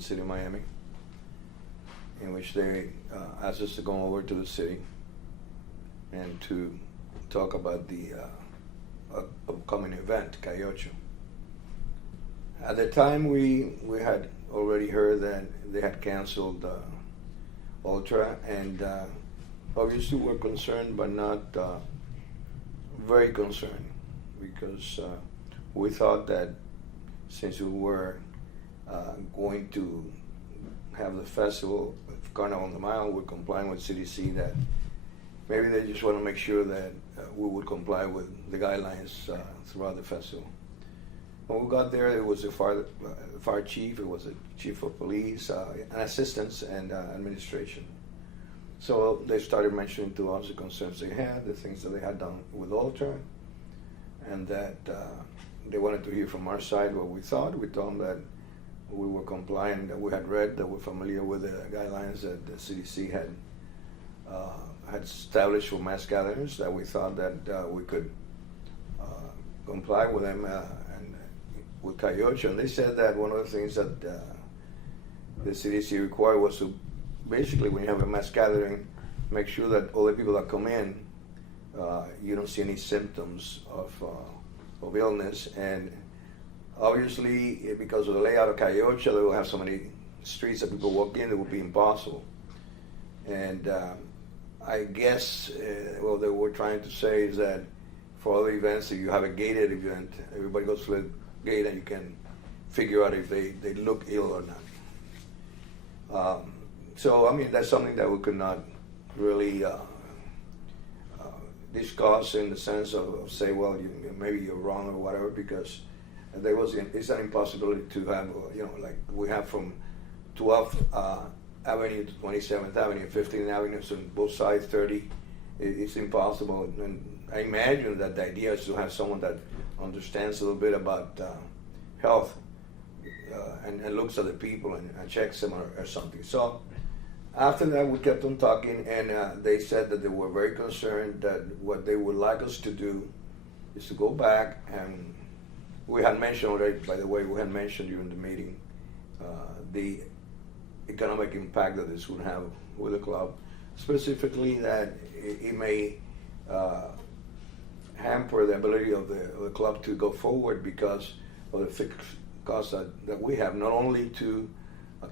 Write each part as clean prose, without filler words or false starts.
the city of Miami, in which they asked us to go over to the city and to talk about the upcoming event, Calle Ocho. At the time, we had already heard that they had canceled Ultra, and obviously we're concerned, but not very concerned, because we thought that since we were going to have the festival of Carnival on the Mile, we're complying with CDC, that maybe they just want to make sure that we would comply with the guidelines throughout the festival. When we got there, it was the fire chief, it was the chief of police, and assistants, and administration. So they started mentioning to us the concerns they had, the things that they had done with Ultra, and that they wanted to hear from our side what we thought. We told them that we were compliant, that we had read, that we're familiar with the guidelines that the CDC had established for mass gatherings, that we thought that we could comply with them and with Calle Ocho. And they said that one of the things that the CDC required was to basically, when you have a mass gathering, make sure that all the people that come in, you don't see any symptoms of illness. And obviously, because of the layout of Calle Ocho, they will have so many streets that people walk in, it would be impossible. And I guess what they were trying to say is that for other events, if you have a gated event, everybody goes through the gate and you can figure out if they look ill or not. So, I mean, that's something that we could not really discuss in the sense of say, well, maybe you're wrong or whatever, because it's an impossibility to have, like we have from 12th Avenue to 27th Avenue, 15th Avenue, so both sides 30. It's impossible. And I imagine that the idea is to have someone that understands a little bit about health and looks at the people and checks them or something. So after that, we kept on talking, and they said that they were very concerned that what they would like us to do is to go back, and we had mentioned already, by the way, we had mentioned during the meeting the economic impact that this would have with the club, specifically that it may hamper the ability of the club to go forward because of the fixed costs that we have, not only to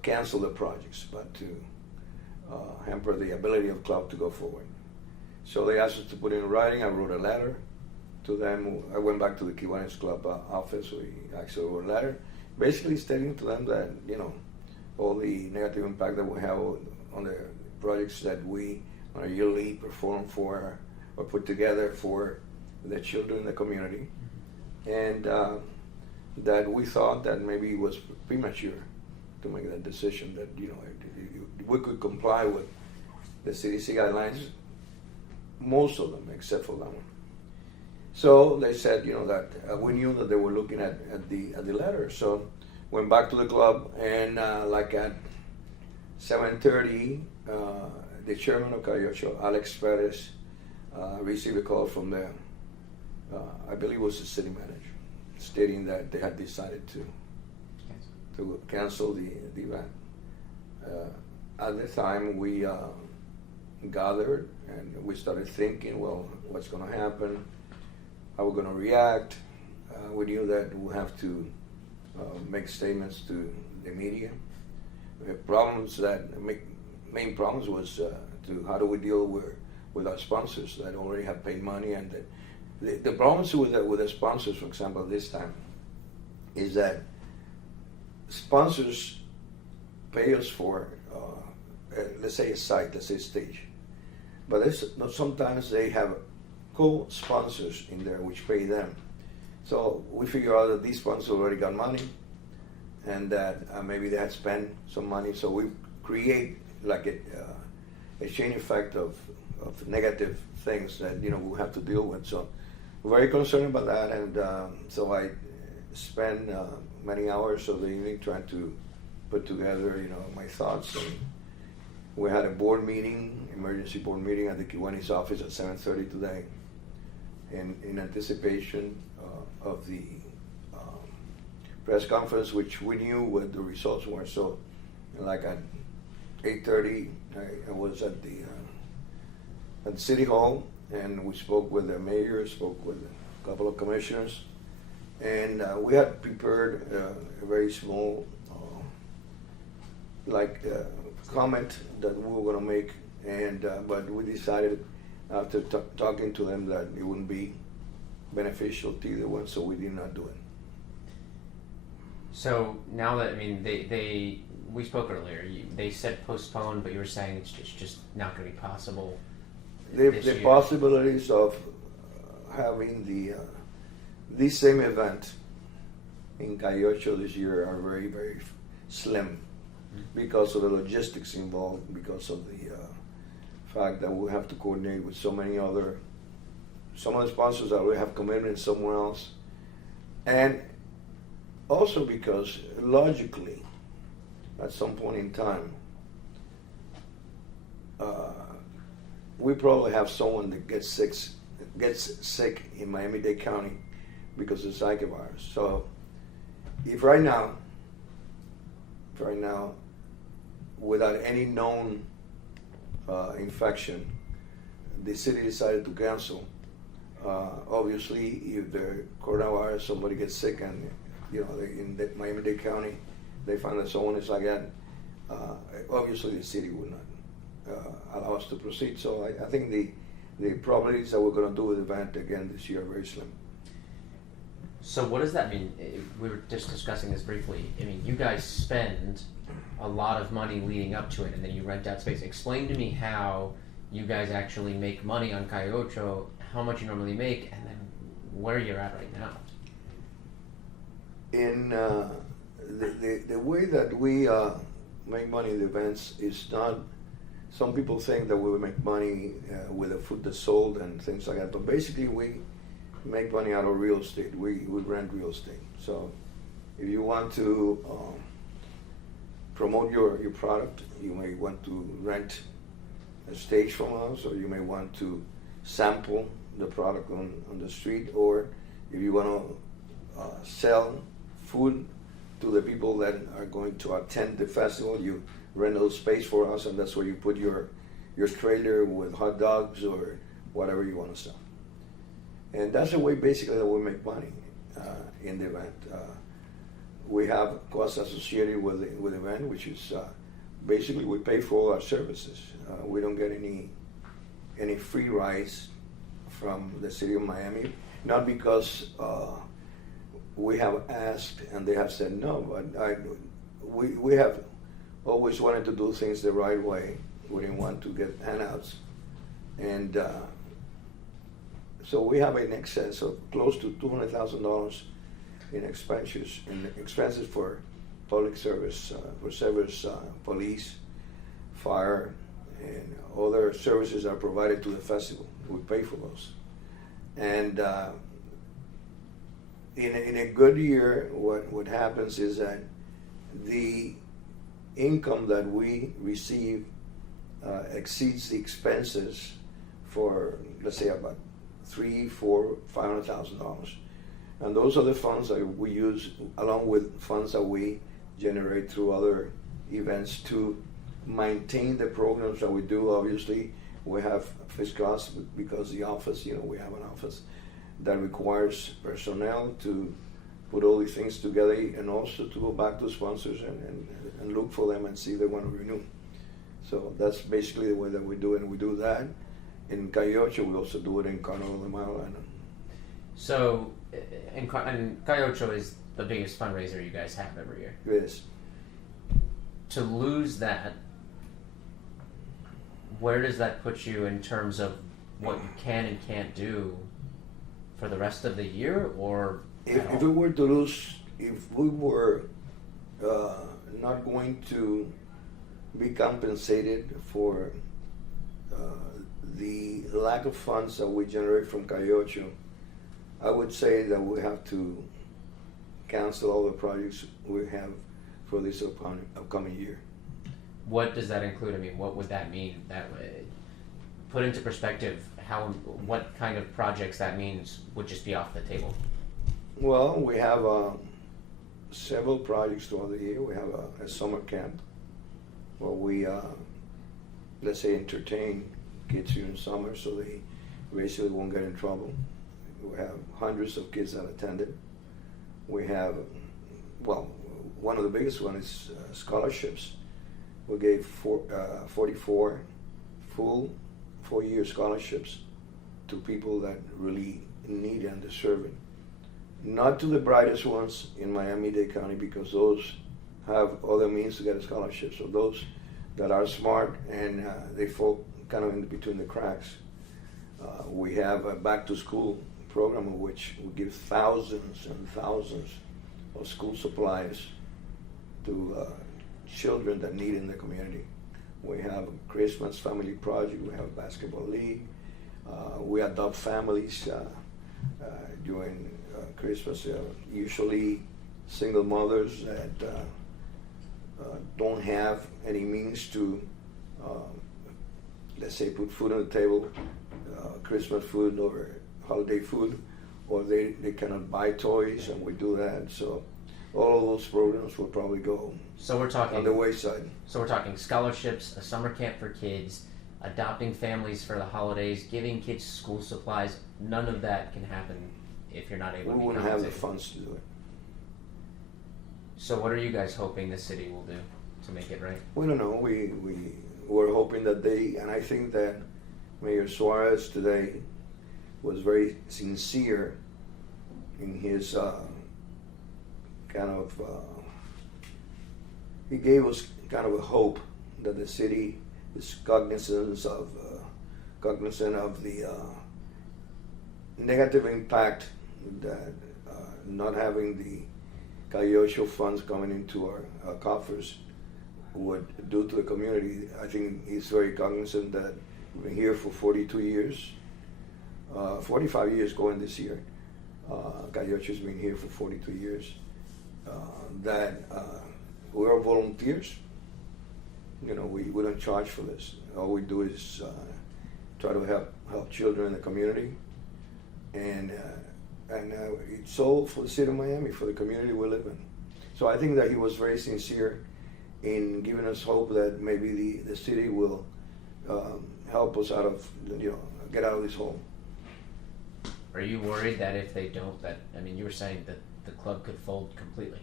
cancel the projects, but to hamper the ability of the club to go forward. So they asked us to put in writing. I wrote a letter to them. I went back to the Kiwanis Club office. We actually wrote a letter basically stating to them that, all the negative impact that we have on the projects that we on a yearly perform for or put together for the children in the community, and that we thought that maybe it was premature to make that decision, that we could comply with the CDC guidelines, most of them except for that one. So they said, that we knew that they were looking at the letter. So went back to the club, and like at 7:30, the chairman of Calle Ocho, Alex Perez, received a call from the, I believe it was the city manager, stating that they had decided to cancel the event. At the time, we gathered and we started thinking, well, what's going to happen? How we're going to react? We knew that we have to make statements to the media. The main problems was to how do we deal with our sponsors that already have paid money, and the problems with the sponsors, for example, this time, is that sponsors pay us for, let's say a site, let's say a stage, but sometimes they have co-sponsors in there which pay them. So we figure out that these sponsors already got money, and that maybe they had spent some money. So we create like a chain effect of negative things that we have to deal with. So we're very concerned about that, and so I spent many hours of the evening trying to put together my thoughts. And we had a board meeting, emergency board meeting at the Kiwanis office at 7:30 today, in anticipation of the press conference, which we knew what the results were. So like at 8:30, I was at City Hall, and we spoke with the mayor, spoke with a couple of commissioners, and we had prepared a very small, comment that we were going to make, and but we decided after talking to them that it wouldn't be beneficial to either one, so we did not do it. So now that, I mean, we spoke earlier. They said postpone, but you were saying it's just not going to be possible. The possibilities of having this same event in Calle Ocho this year are very, very slim because of the logistics involved, because of the fact that we have to coordinate with some of the sponsors that we have commitments somewhere else, and also because logically, at some point in time, we probably have someone that gets sick in Miami-Dade County because of the Zika virus. So if right now, without any known infection, the city decided to cancel, obviously if the coronavirus, somebody gets sick and in Miami-Dade County, they find that someone is like that, obviously the city would not allow us to proceed. So I think the probabilities that we're going to do the event again this year are very slim. So what does that mean? We were just discussing this briefly. I mean, you guys spend a lot of money leading up to it, and then you rent out space. Explain to me how you guys actually make money on Calle Ocho, how much you normally make, and then where you're at right now. In the way that we make money in the events is not. Some people think that we will make money with the food that's sold and things like that, but basically we make money out of real estate. We rent real estate. So if you want to promote your product, you may want to rent a stage from us, or you may want to sample the product on the street, or if you want to sell food to the people that are going to attend the festival, you rent a space for us, and that's where you put your trailer with hot dogs or whatever you want to sell. And that's the way basically that we make money in the event. We have costs associated with the event, which is basically we pay for all our services. We don't get any free rides from the city of Miami, not because we have asked and they have said no, but we have always wanted to do things the right way. We didn't want to get handouts, and so we have an excess of close to $200,000 in expenses for public service, for service, police, fire, and other services are provided to the festival. We pay for those, and in a good year, what happens is that the income that we receive exceeds the expenses for, let's say, about $300,000, $400,000, $500,000, and those are the funds that we use along with funds that we generate through other events to maintain the programs that we do. Obviously, we have fixed costs because the office, we have an office that requires personnel to put all these things together, and also to go back to sponsors and look for them and see if they want to renew. So that's basically the way that we do it, and we do that in Calle Ocho. We also do it in Carnival de Maryland. So, and Calle Ocho is the biggest fundraiser you guys have every year. It is. To lose that, where does that put you in terms of what you can and can't do for the rest of the year, or? If we were to lose, if we were not going to be compensated for the lack of funds that we generate from Calle Ocho, I would say that we have to cancel all the projects we have for this upcoming year. What does that include? I mean, what would that mean? That way, put into perspective, what kind of projects that means would just be off the table? Well, we have several projects throughout the year. We have a summer camp where we, let's say, entertain kids during summer so they basically won't get in trouble. We have hundreds of kids that attended. We have, well, one of the biggest ones is scholarships. We gave 44 full 4-year scholarships to people that really need and deserve it. Not to the brightest ones in Miami-Dade County, because those have other means to get a scholarship. So those that are smart and they fall kind of in between the cracks. We have a back-to-school program in which we give thousands and thousands of school supplies to children that need in the community. We have a Christmas family project, we have a basketball league, we adopt families during Christmas, usually single mothers that don't have any means to, let's say, put food on the table, Christmas food or holiday food, or they cannot buy toys, and we do that. So all of those programs will probably go on the wayside. So we're talking scholarships, a summer camp for kids, adopting families for the holidays, giving kids school supplies. None of that can happen if you're not able to be wouldn't have the funds to do it. So what are you guys hoping the city will do to make it right? We don't know. We're hoping that and I think that Mayor Suarez today was very sincere in his he gave us kind of a hope that the city is cognizant of the negative impact that not having the Calle Ocho funds coming into our coffers would do to the community. I think he's very cognizant that we've been here for 42 years, 45 years going this year. Calle Ocho's been here for 42 years. That we are volunteers. You know, we don't charge for this. All we do is try to help children in the community, and it's all for the city of Miami, for the community we live in. So I think that he was very sincere in giving us hope that maybe the city will help us out of, get out of this hole. Are you worried that if they don't, you were saying that the club could fold completely?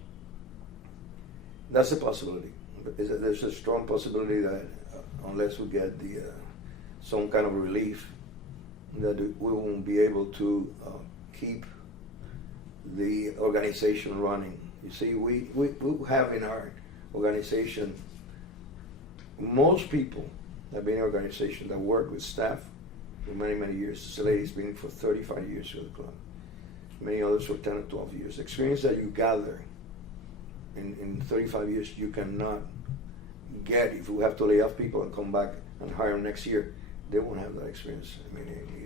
That's a possibility. There's a strong possibility that unless we get some kind of relief, that we won't be able to keep the organization running. You see, we have in our organization, most people that been in the organization that work with staff for many, many years. This lady's been for 35 years with the club. Many others for 10 or 12 years. The experience that you gather in 35 years, you cannot get. If we have to lay off people and come back and hire them next year, they won't have that experience.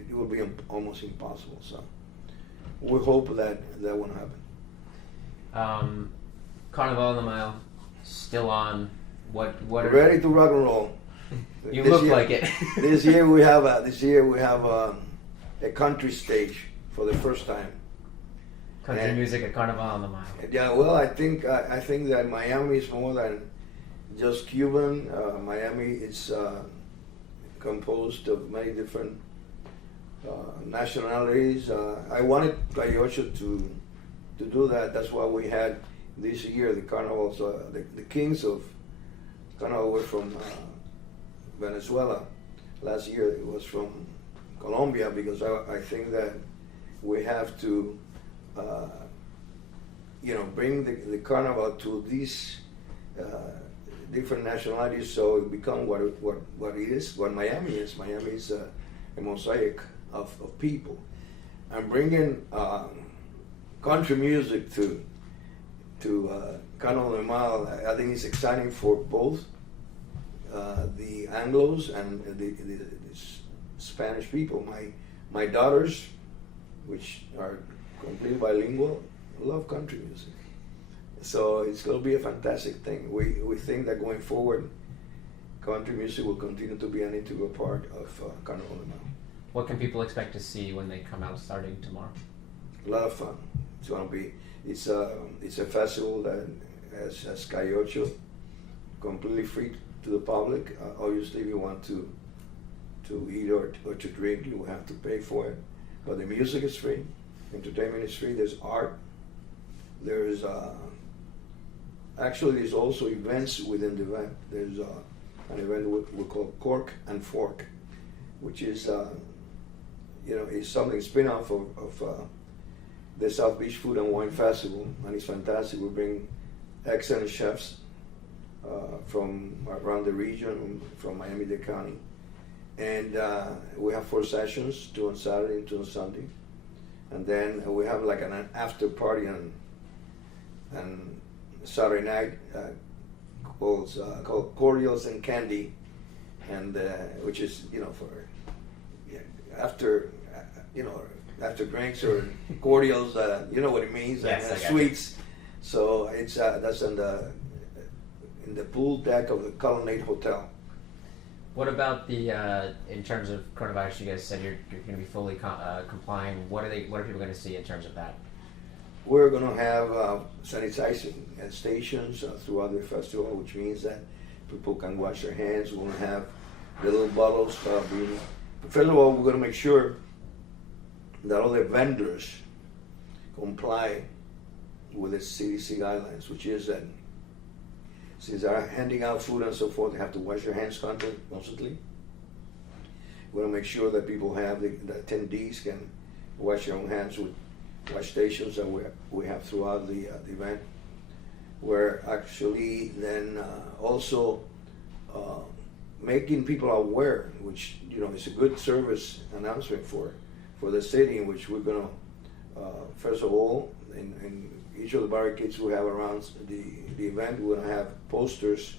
It will be almost impossible. So we hope that won't happen. Carnival on the Mile, still on. What are ready to rock and roll? You look like it. This year we have a country stage for the first time. Country music at Carnival on the Mile. Yeah, well, I think that Miami is more than just Cuban. Miami is composed of many different nationalities. I wanted Calle Ocho to do that. That's why we had this year the carnivals. The kings of Carnival were from Venezuela. Last year it was from Colombia, because I think that we have to bring the carnival to these different nationalities, so it become what it is, what Miami is. Miami is a mosaic of people, and bringing country music to Carnival de Mile, I think it's exciting for both the Anglos and the Spanish people. My daughters, which are completely bilingual, love country music. So it's going to be a fantastic thing. We think that going forward, country music will continue to be an integral part of Carnival de Mile. What can people expect to see when they come out starting tomorrow? A lot of fun. It's going to be. It's a festival that has Calle Ocho completely free to the public. Obviously, if you want to eat or to drink, you will have to pay for it. But the music is free, entertainment is free. There's art. There's actually there's also events within the event. There's an event we call Cork and Fork, which is is something spin-off of the South Beach Food and Wine Festival, and it's fantastic. We bring excellent chefs from around the region, from Miami-Dade County, and we have 4 sessions, 2 on Saturday and 2 on Sunday, and then we have like an after party on Saturday night called Cordials and Candy, and which is for after drinks or cordials, you know what it means, yes, and sweets. So it's that's in the pool deck of the Colonnade Hotel. What about the in terms of coronavirus? You guys said you're going to be fully complying. What are people going to see in terms of that? We're going to have sanitizing stations throughout the festival, which means that people can wash their hands. We're going to have the little bottles being. First of all, we're going to make sure that all the vendors comply with the CDC guidelines, which is that since they're handing out food and so forth, they have to wash their hands constantly. We're going to make sure that people have the attendees can wash their own hands with wash stations that we have throughout the event. We're actually then also making people aware, which is a good service announcement for the city, in which we're going to first of all in each of the barricades we have around the event, we're going to have posters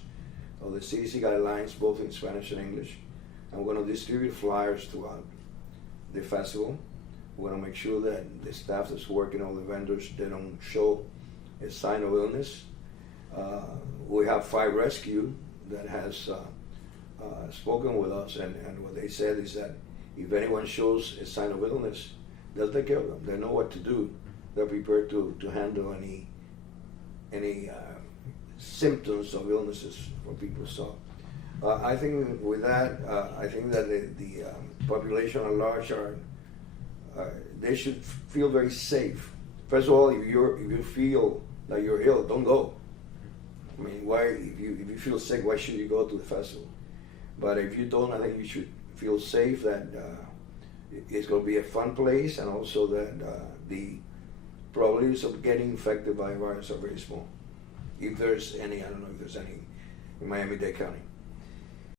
of the CDC guidelines both in Spanish and English, and we're going to distribute flyers throughout the festival. We're going to make sure that the staff that's working, all the vendors, they don't show a sign of illness. We have Fire Rescue that has spoken with us, and what they said is that if anyone shows a sign of illness, they'll take care of them. They know what to do. They're prepared to handle any symptoms of illnesses for people. So I think with that, I think that the population at large they should feel very safe. First of all, if you feel that you're ill, don't go. I mean, why? If you feel sick, why should you go to the festival? But if you don't, I think you should feel safe that it's going to be a fun place, and also that the probabilities of getting infected by a virus are very small. If there's any, I don't know if there's any in Miami-Dade County.